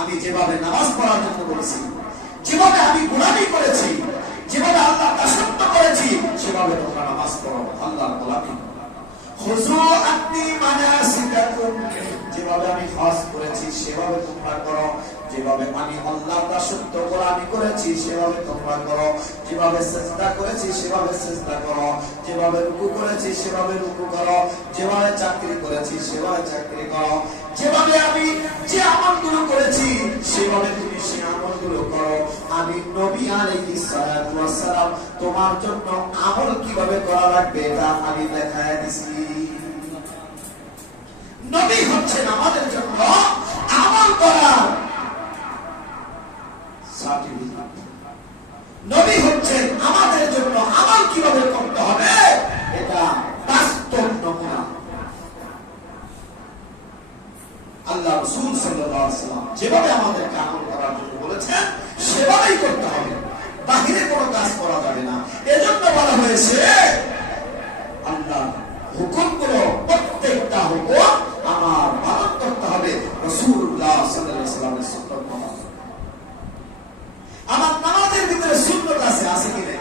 আমি যেভাবে নামাজ পড়ার জন্য বলেছি, যেভাবে আমি গোলামি করেছি, যেভাবে আল্লাহ দাসত্ব করেছি, সেভাবে তোমরা নামাজ পড়ো, আল্লাহর গোলামি করো। খুযু আন্নী মানাসিকাকুম, যেভাবে আমি হজ করেছি সেভাবে তোমরা করো, যেভাবে আমি আল্লাহর দাসত্ব গোলামি করেছি সেভাবে তোমরা করো, যেভাবে সিজদা করেছি সেভাবে সিজদা করো, যেভাবে রুকু করেছি সেভাবে রুকু করো, যেভাবে চাকরি করেছি সেভাবে চাকরি করো, যেভাবে আমি যে আমলগুলো করেছি সেভাবে তুমি সেই আমলগুলো করো। আমি নবী আলাইহিস সালাতু ওয়াস সালাম তোমার জন্য আমল কিভাবে করা লাগবে এটা আমি দেখায় দিছি। নবী হচ্ছেন আমাদের জন্য আমল করার সার্টিফিকেট। নবী হচ্ছেন আমাদের জন্য আমল কিভাবে করতে হবে এটা বাস্তব নমুনা। আল্লাহ রাসূল সাল্লাল্লাহু আলাইহি ওয়াসাল্লাম যেভাবে আমাদেরকে আমল করার জন্য বলেছেন সেভাবেই করতে হবে, বাহিরে কোনো কাজ করা যাবে না। এজন্য বলা হয়েছে আল্লাহর হুকুমগুলো প্রত্যেকটা হুকুম আমার পালন করতে হবে রাসূলুল্লাহ সাল্লাল্লাহু আলাইহি ওয়াসাল্লামের সুন্নাত মানা। আমার নামাজের ভিতরে সুন্নাত আছে, আছে কি না?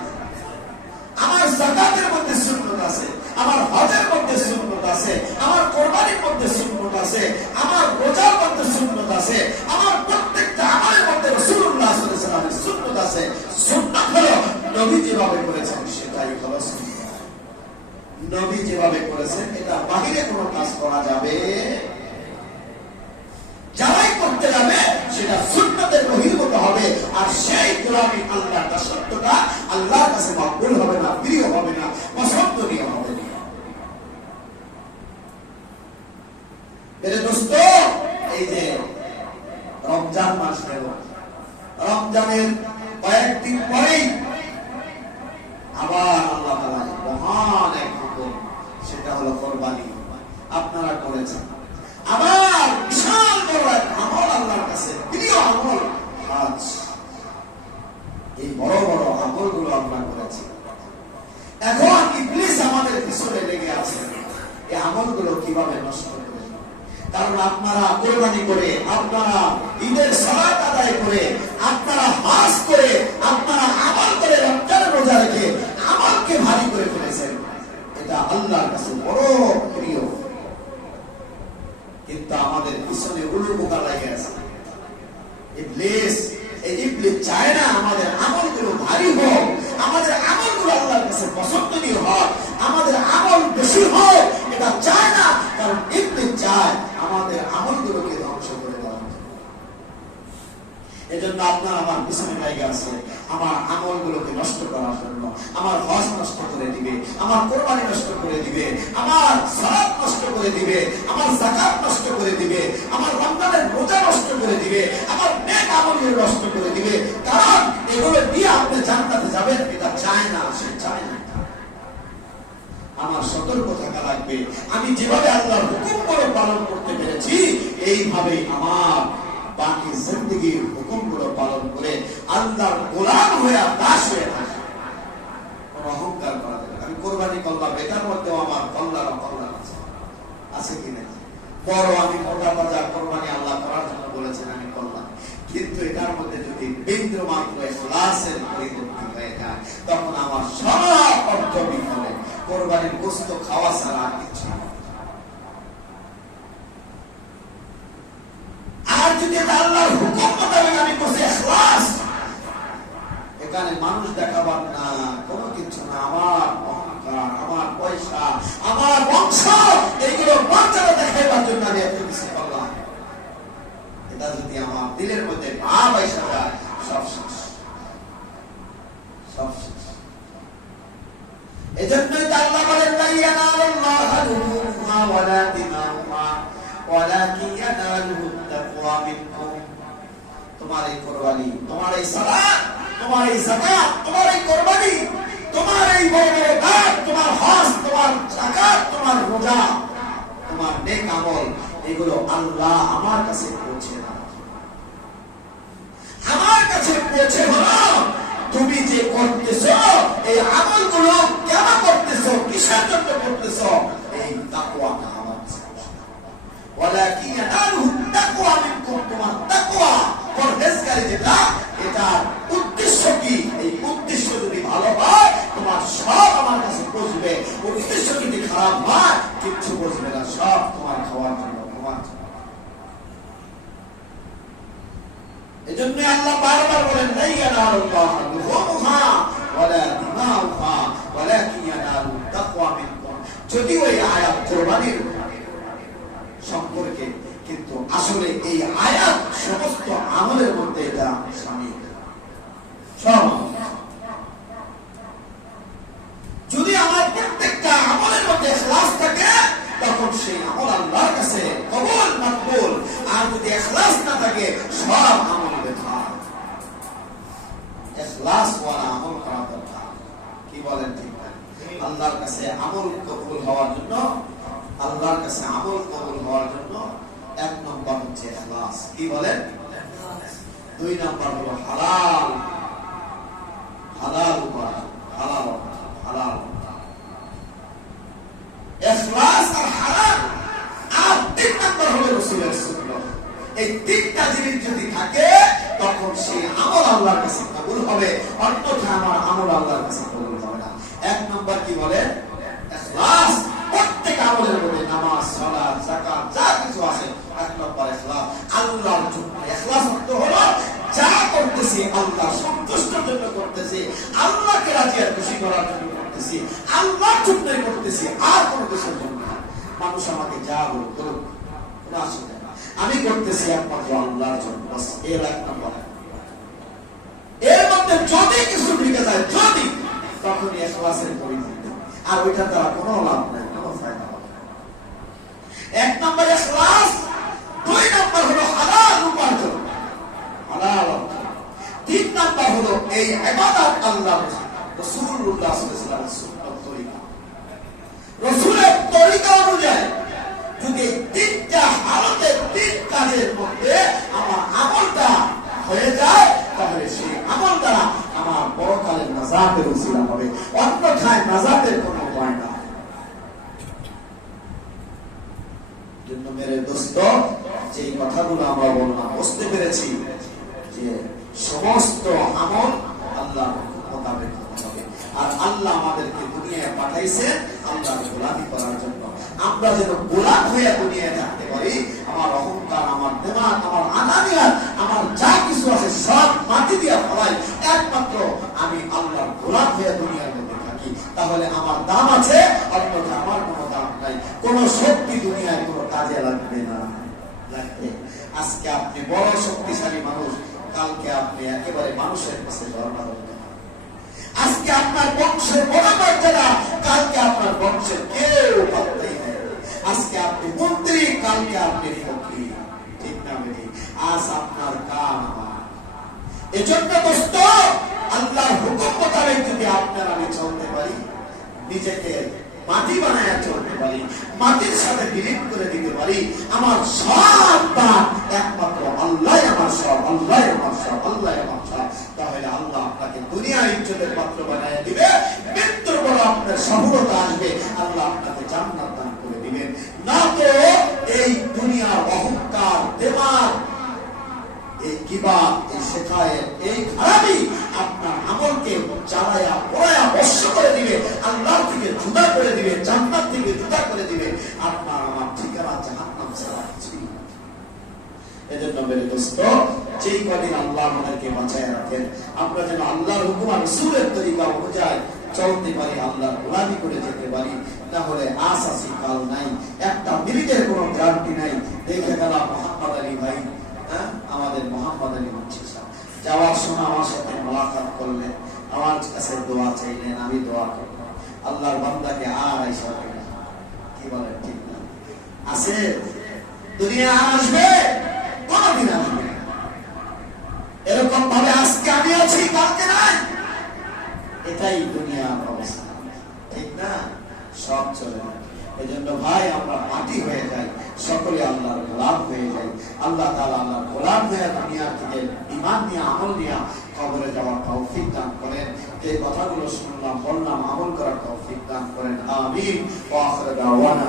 আমার যাকাতের মধ্যে সুন্নাত আছে, আমার হজের মধ্যে সুন্নাত আছে, আমার কুরবানির মধ্যে সুন্নাত আছে, আমার রোজার মধ্যে সুন্নাত আছে, আমার প্রত্যেকটা আমলের মধ্যে রাসূলুল্লাহ সাল্লাল্লাহু আলাইহি ওয়াসাল্লামের সুন্নাত আছে। সুন্নাত হলো নবী যেভাবে করেছেন সেটাই হলো সুন্নাত। নবী যেভাবে করেছেন এটা বাহিরে কোনো কাজ করা যাবে, যারাই করতে যাবে সেটা সুন্নাতের বহির্ভূত হবে, আর সেই গোলামি আল্লাহর দাসত্বটা আল্লাহর কাছে মকবুল হবে না, প্রিয় হবে না, পছন্দনীয় হবে না। মেরে দোস্ত, এই যে রমজান মাস গেল, রমজানের কয়েকদিন পরেই আবার আল্লাহ তাআলা মহান এক হুকুম, সেটা হলো কুরবানি। আপনারা করেছেন, আবার বিশাল বড় এক আমল, আল্লাহর কাছে প্রিয় আমল হজ। এই বড় বড় আমলগুলো আমরা করেছি। এখন ইবলিস আমাদের পিছনে লেগে আছে এই আমলগুলো কিভাবে নষ্ট করবে। কারণ আপনারা কুরবানি করে, আপনারা ঈদের সালাত আদায় করে, আপনারা হজ করে, আপনারা আমল করে, রমজানের রোজা রেখে আমলকে ভারী করে ফেলেছেন। এটা আল্লাহর কাছে বড় প্রিয়, কিন্তু আমাদের পিছনে উল্লু পোকা লাগে আছে। ইবলিস চায় না আমাদের আমলগুলো ভারী হোক, আমাদের আমলগুলো আল্লাহর কাছে পছন্দনীয় হোক, আমাদের আমল বেশি হোক, এটা চায় না। কারণ ইবলিস চায় আমাদের আমলগুলোকে ধ্বংস করে দেওয়া। এজন্য আপনার আমার পিছনে জায়গা আছে আমার আমলগুলোকে নষ্ট করার জন্য। আমার হজ নষ্ট করে দিবে, আমার কুরবানি নষ্ট করে দিবে, আমার সালাত নষ্ট করে দিবে, আমার যাকাত নষ্ট করে দিবে, আমার রমজানের রোজা নষ্ট করে দিবে, আমার নেক আমলগুলো নষ্ট করে দিবে। কারণ এগুলো দিয়ে আপনি জান্নাতে যাবেন এটা চায় না, সে চায় না। আমার সতর্ক থাকা লাগবে। আমি যেভাবে আল্লাহর হুকুমগুলো পালন করতে পেরেছি এইভাবে আমার বাকি জিন্দেগির হুকুমগুলো পালন করে আল্লাহর গোলাম হয়ে দাস হয়ে থাকে। কোন অহংকার করা যাবে। আমি কোরবানি করলাম, এটার মধ্যেও আমার কল্যাণ আছে কি না? বড় আমি মোটা তাজা কোরবানি আল্লাহ করার জন্য বলেছেন, আমি করলাম, কিন্তু এটার মধ্যে যদি বিন্দু মাত্র ইখলাসের পরিবর্তন হয়ে যায় তখন আমার সব অর্থ বিফলে। কোরবানির গোশত খাওয়া ছাড়া আর কিছু না। আর যদি আল্লাহর হুকুম মোতাবেক আমি করছি ইখলাস, এখানে মানুষ দেখাবার না, কোনো কিছু না, আমার অহংকার, আমার পয়সা, আমার বংশ, এইগুলো মর্যাদা দেখাইবার জন্য আমি এত কিছু করলাম, এটা যদি আমার দিলের মধ্যে ভাব আইসা যায় সব শেষ, সব শেষ। এজন্যই তো আল্লাহ বলেন লা ইয়ানালুল্লাহু লুহুমুহা ওয়ালা দিমাউহা ওয়ালাকিন ইয়ানালুহুত তাকওয়া মিনকুম। তোমার এই কুরবানি, তোমার এই সালাত, তোমার এই যাকাত, তোমার এই কুরবানি, তোমার এই বড় বড় দান, তোমার হজ, তোমার যাকাত, তোমার রোজা, তোমার নেক আমল, এগুলো আল্লাহ আমার কাছে পৌঁছে না। আমার কাছে পৌঁছে হলো তুমি যে করতেছো এই আমলগুলো কেন করতেছো, কিসের জন্য করতেছো, এই তাকওয়াটা আমার কাছে। ওয়ালাকিন ইয়ানালুহুত তাকওয়া মিনকুম, তোমার তাকওয়া সৃষ্টিকারী যেটা, এটার উদ্দেশ্য কি? এই উদ্দেশ্য যদি ভালো হয় তোমার সব আমার কাছে বুঝবে, উদ্দেশ্য যদি খারাপ হয় কিচ্ছু বুঝবে না, সব তোমার খাওয়ার জন্য, তোমার জন্য। এজন্য আল্লাহ বারবার বলেন লা ইয়ানালুল্লাহ লুহুমুহা ওয়ালা দিমাউহা ওয়ালাকিন ইয়ানালু তাকওয়া মিনকুম। যদি ওই আয়াত কুরবানির সম্পর্কে, কিন্তু আসলে এই আয়াত সমস্ত আমলের মধ্যে এটা শামিল। সব যদি আমার প্রত্যেকটা আমলের মধ্যে ইখলাস থাকে তখন সেই আমল আল্লাহর কাছে কবুল মকবুল। আর যদি ইখলাস না থাকে সব আমল বেকার। ইখলাস ওয়ালা আমল করা দরকার। কি বলেন ঠিক না? আল্লাহর কাছে আমল কবুল হওয়ার জন্য, আল্লাহর কাছে আমল কবুল হওয়ার জন্য এক নম্বর হচ্ছে ইখলাস। কি বলেন? দুই নম্বর হলো হালাল, হালাল উপায়, হালাল হালাল ইখলাস আর হালাল। আর তিন নম্বর হলো রাসূলের সুন্নাহ। এই তিনটা জিনিস যদি থাকে তখন সেই আমল আল্লাহর কাছে কবুল হবে, অন্যথা আমার আমল আল্লাহর কাছে কবুল হবে না। এক নম্বর কি বলেন? ইখলাস। প্রত্যেক আমলের মধ্যে নামাজ, সালাত, যাকাত যা কিছু আছে, এক নম্বর ইখলাস, আল্লাহর জন্য। ইখলাস অর্থ হলো যা করতেছি আল্লাহর সন্তুষ্টির জন্য করতেছি, আল্লাহকে রাজি আর খুশি করার জন্য করতেছি, আল্লাহর জন্যই করতেছি, আর কোনো কিছুর জন্য না। মানুষ আমাকে যা বলুক না, আসলে আমি করতেছি একমাত্র আল্লাহর জন্য, বাস। এর এক নম্বর। এর মধ্যে যদি কিছু ঢুকে যায়, যদি, তখন ইখলাসের পরিণতি। আর ওইটার দ্বারা কোনো লাভ নাই, কোনো ফায়দা হবে না। এক নম্বর ইখলাস। দুই নম্বর হলো হালাল উপার্জন, হালাল অর্থ। তিন নম্বর হলো এই ইবাদত আল্লাহ রাসূলুল্লাহ সাল্লাল্লাহু আলাইহি ওয়াসাল্লামের সুন্নাত তরিকা, রাসূলের তরিকা অনুযায়ী যদি তিনটা হালতের তিন কাজের মধ্যে আমার আমলটা হয়ে যায় তাহলে সেই আমল দ্বারা আমার পরকালের নাজাতের উসিলা হবে, অন্যথায় নাজাতের কোনো উপায় না। জন্য মেরে দোস্ত, যে কথাগুলো আমরা বললাম, বুঝতে পেরেছি যে সমস্ত আমল আল্লাহর মোতাবেক হবে। আর আল্লাহ আমাদেরকে দুনিয়ায় পাঠাইছেন আল্লাহর গোলামি করার জন্য। আমরা যেন গোলাম হয়ে দুনিয়ায় থাকতে পারি। আমার অহংকার, আমার দিমাগ, আমার আনানিয়াত, আমার যা কিছু আছে সব মাটি দিয়ে ফেলাই, একমাত্র আমি আল্লাহর গোলাম হয়ে দুনিয়ার মধ্যে থাকি, তাহলে আমার দাম আছে, অন্যথা আমার কোনো দাম নাই। কোন শক্তি দুনিয়ায় কোনো কাজে লাগবে না, লাগবে। আজকে আপনি বড় শক্তিশালী মানুষ, কালকে আপনি একেবারে মানুষের কাছে ধর্ণা করতে। আজকে আপনার বংশের বড় মর্যাদা, কালকে আপনার বংশের কেউ পাত্তাই নেই। আজকে আপনি মন্ত্রী, কালকে আপনি ফকির। ঠিক না বেটি? আজ আপনার কাম আমার। এজন্য দোস্ত, আল্লাহর হুকুম মোতাবেক যদি আপনার আমি চলতে পারি, নিজেকে মাটি বানায় চলতে পারি, মাটির সাথে বিলীন করে দিতে পারি, আমার সব দান একমাত্র আল্লাহ আমার সব, আল্লাহ আমার সব, আল্লাহ আমার সব, তাহলে আল্লাহ আপনাকে দুনিয়া ইজ্জতের পাত্র বানায় দিবে। মৃত্যুর পর আপনার সফলতা আসবে, আল্লাহ আপনাকে জান্নাত দান করে দিবেন। না তো এই দুনিয়ার অহংকার, দেমাগ, এই কিবাদ, এই শেখায়েত, এই খারাপি আপনার আমলকে চালায়া পড়ায়া বর্ষ করে দিবে, আল্লাহ থেকে জুদা করে দিবে, জান্নাত থেকে জুদা করে দিবে। আপনার আমার ঠিকানা জাহান্নাম ছাড়া কিছুই না। এজন্য মেরে দোস্ত, যেই কদিন আল্লাহ আমাদেরকে বাঁচায় রাখেন, আমরা যেন আল্লাহর হুকুম আর রাসূলের তরিকা অনুযায়ী চলতে পারি, আল্লাহর গোলামি করে যেতে পারি। তাহলে আজ আছি কাল নাই, একটা মিনিটের কোনো গ্যারান্টি নাই। দেখে গেল মোহাম্মদ আলী ভাই, আমাদের মোহাম্মদ আলী মুন্সি সাহেব যাওয়ার সময় আমার সাথে মোলাকাত করলেন, আমার কাছে দোয়া চাইলেন, আমি দোয়া করলাম। আল্লাহর বান্দাকে আর আইসা কি বলেন? ঠিক না? আছে দুনিয়া আসবে, কোনদিন আসবে এরকম ভাবে আজকে আমি আছি কালকে নাই, এটাই দুনিয়ার অবস্থা। ঠিক না? সব চলে যায়। এজন্য ভাই আমরা মাটি হয়ে যাই, সকলে আল্লাহর গোলাম হয়ে যাই। আল্লাহ তাআলা আল্লাহর গোলাম হয়ে দুনিয়া থেকে ঈমান নিয়ে আমল নিয়ে কবরে যাওয়ার তৌফিক দান করেন। যে কথাগুলো শুনলাম বললাম আমল করার তৌফিক দান করেন। আমিন। ওয়া আখিরু দাওয়ানা